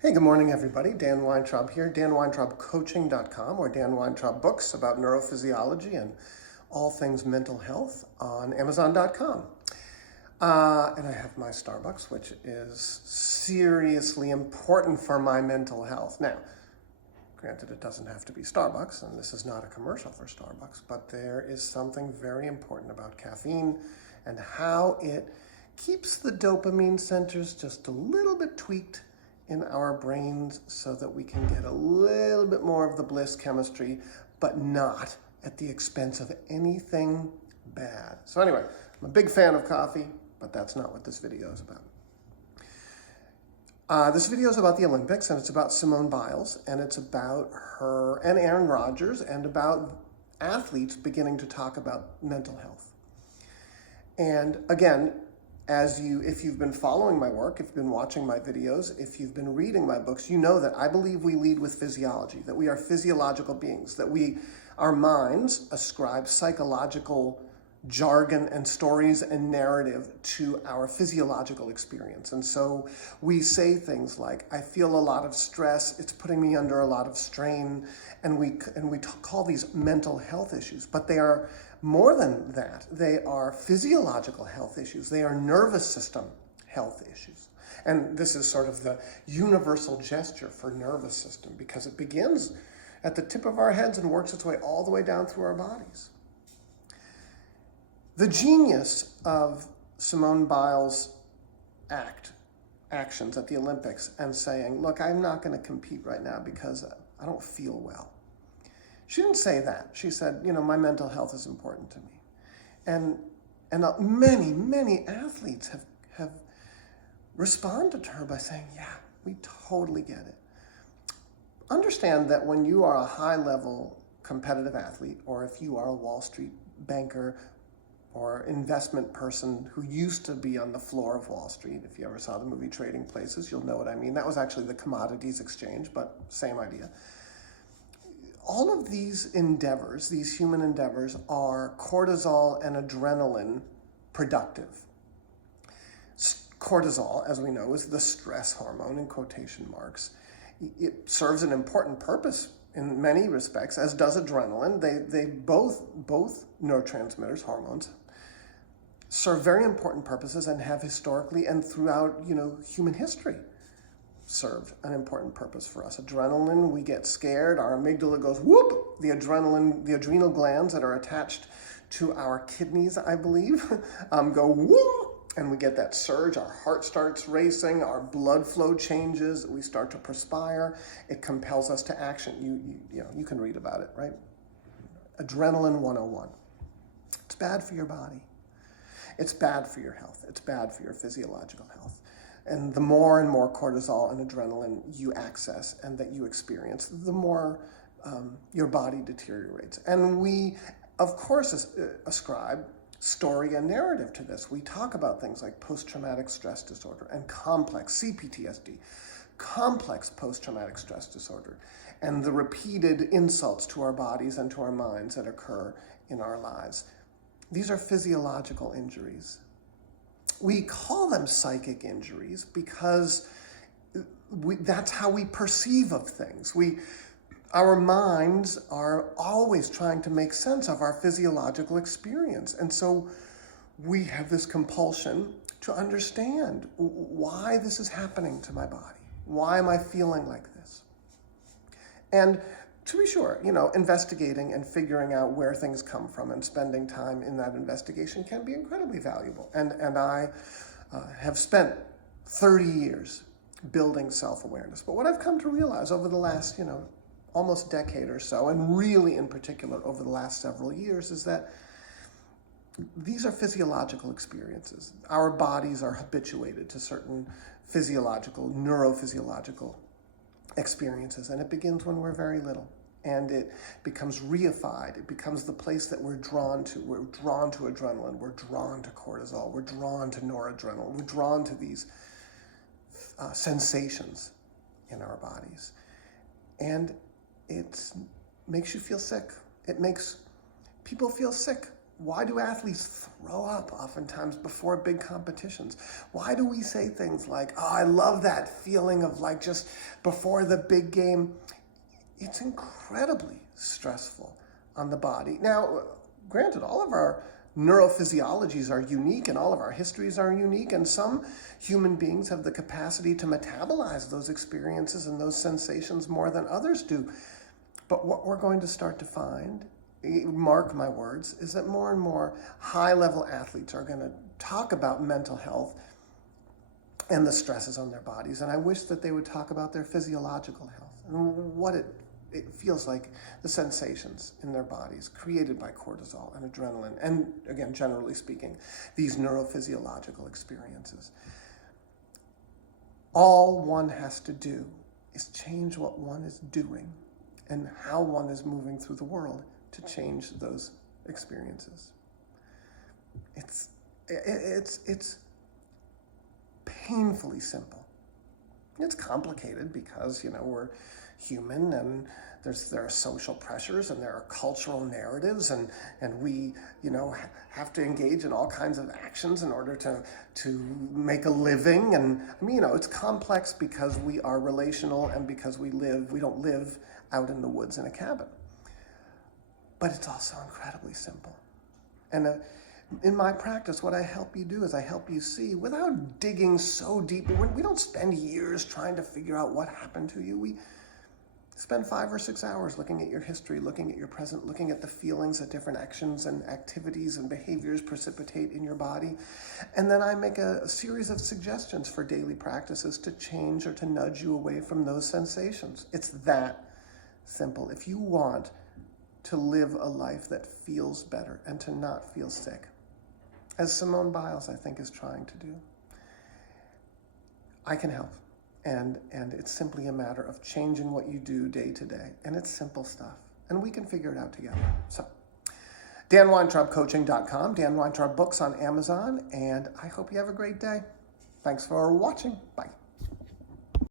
Hey, good morning, everybody. Dan Weintraub here, danweintraubcoaching.com or Dan Weintraub Books about neurophysiology and all things mental health on Amazon.com. And I have my Starbucks, which is seriously important for my mental health. Now, granted, it doesn't have to be Starbucks, and this is not a commercial for Starbucks, but there is something very important about caffeine and how it keeps the dopamine centers just a little bit tweaked in our brains so that we can get a little bit more of the bliss chemistry, but not at the expense of anything bad. So anyway, I'm a big fan of coffee, but that's not what this video is about. This video is about the Olympics, and it's about Simone Biles, and it's about her and Aaron Rodgers, and about athletes beginning to talk about mental health. And again, if you've been following my work, if you've been watching my videos, if you've been reading my books, you know that I believe we lead with physiology, that we are physiological beings, that our minds ascribe psychological jargon and stories and narrative to our physiological experience. And so we say things like, I feel a lot of stress, it's putting me under a lot of strain, and we call these mental health issues, but they are more than that. They are physiological health issues. They are nervous system health issues. And this is sort of the universal gesture for nervous system because it begins at the tip of our heads and works its way all the way down through our bodies. The genius of Simone Biles' actions at the Olympics and saying, look, I'm not going to compete right now because I don't feel well. She didn't say that. She said, my mental health is important to me. And many athletes have responded to her by saying, yeah, we totally get it. Understand that when you are a high-level competitive athlete, or if you are a Wall Street banker or investment person who used to be on the floor of Wall Street, if you ever saw the movie Trading Places, you'll know what I mean. That was actually the commodities exchange, but same idea. All of these endeavors, these human endeavors, are cortisol and adrenaline productive. Cortisol, as we know, is the stress hormone in quotation marks. It serves an important purpose in many respects, as does adrenaline. They both neurotransmitters, hormones, serve very important purposes and have historically and throughout human history served an important purpose for us. Adrenaline, we get scared, our amygdala goes whoop, the adrenal glands that are attached to our kidneys, I believe, go whoop, and we get that surge, our heart starts racing, our blood flow changes, we start to perspire, it compels us to action. You can read about it, right? Adrenaline 101. It's bad for your body. It's bad for your health. It's bad for your physiological health. And the more and more cortisol and adrenaline you access and that you experience, the more your body deteriorates. And we, of course, ascribe story and narrative to this. We talk about things like post-traumatic stress disorder and complex CPTSD, complex post-traumatic stress disorder, and the repeated insults to our bodies and to our minds that occur in our lives. These are physiological injuries. We call them psychic injuries because that's how we perceive of things. Our minds are always trying to make sense of our physiological experience. And so we have this compulsion to understand why this is happening to my body. Why am I feeling like this? And to be sure, investigating and figuring out where things come from and spending time in that investigation can be incredibly valuable. And I have spent 30 years building self-awareness. But what I've come to realize over the last, almost decade or so, and really in particular over the last several years, is that these are physiological experiences. Our bodies are habituated to certain physiological, neurophysiological experiences, and it begins when we're very little. And it becomes reified. It becomes the place that we're drawn to. We're drawn to adrenaline. We're drawn to cortisol. We're drawn to noradrenaline. We're drawn to these sensations in our bodies. And it makes you feel sick. It makes people feel sick Why do athletes throw up oftentimes before big competitions? Why do we say things like, oh, I love that feeling of like just before the big game? It's incredibly stressful on the body. Now, granted, all of our neurophysiologies are unique and all of our histories are unique, and some human beings have the capacity to metabolize those experiences and those sensations more than others do. But what we're going to start to find, mark my words, is that more and more high-level athletes are going to talk about mental health and the stresses on their bodies. And I wish that they would talk about their physiological health and what it feels like, the sensations in their bodies created by cortisol and adrenaline, and again, generally speaking, these neurophysiological experiences. All one has to do is change what one is doing and how one is moving through the world to change those experiences. It's painfully simple. It's complicated because, we're human, and there are social pressures and there are cultural narratives, and we, have to engage in all kinds of actions in order to make a living. And it's complex because we are relational and because we don't live out in the woods in a cabin. But it's also incredibly simple. And in my practice, what I help you do is I help you see, without digging so deep. We don't spend years trying to figure out what happened to you. We spend 5 or 6 hours looking at your history, looking at your present, looking at the feelings that different actions and activities and behaviors precipitate in your body. And then I make a series of suggestions for daily practices to change or to nudge you away from those sensations. It's that simple. If you want to live a life that feels better and to not feel sick, as Simone Biles, I think, is trying to do, I can help. And it's simply a matter of changing what you do day to day. And it's simple stuff. And we can figure it out together. So, DanWeintraubCoaching.com, Dan Weintraub Books on Amazon. And I hope you have a great day. Thanks for watching. Bye.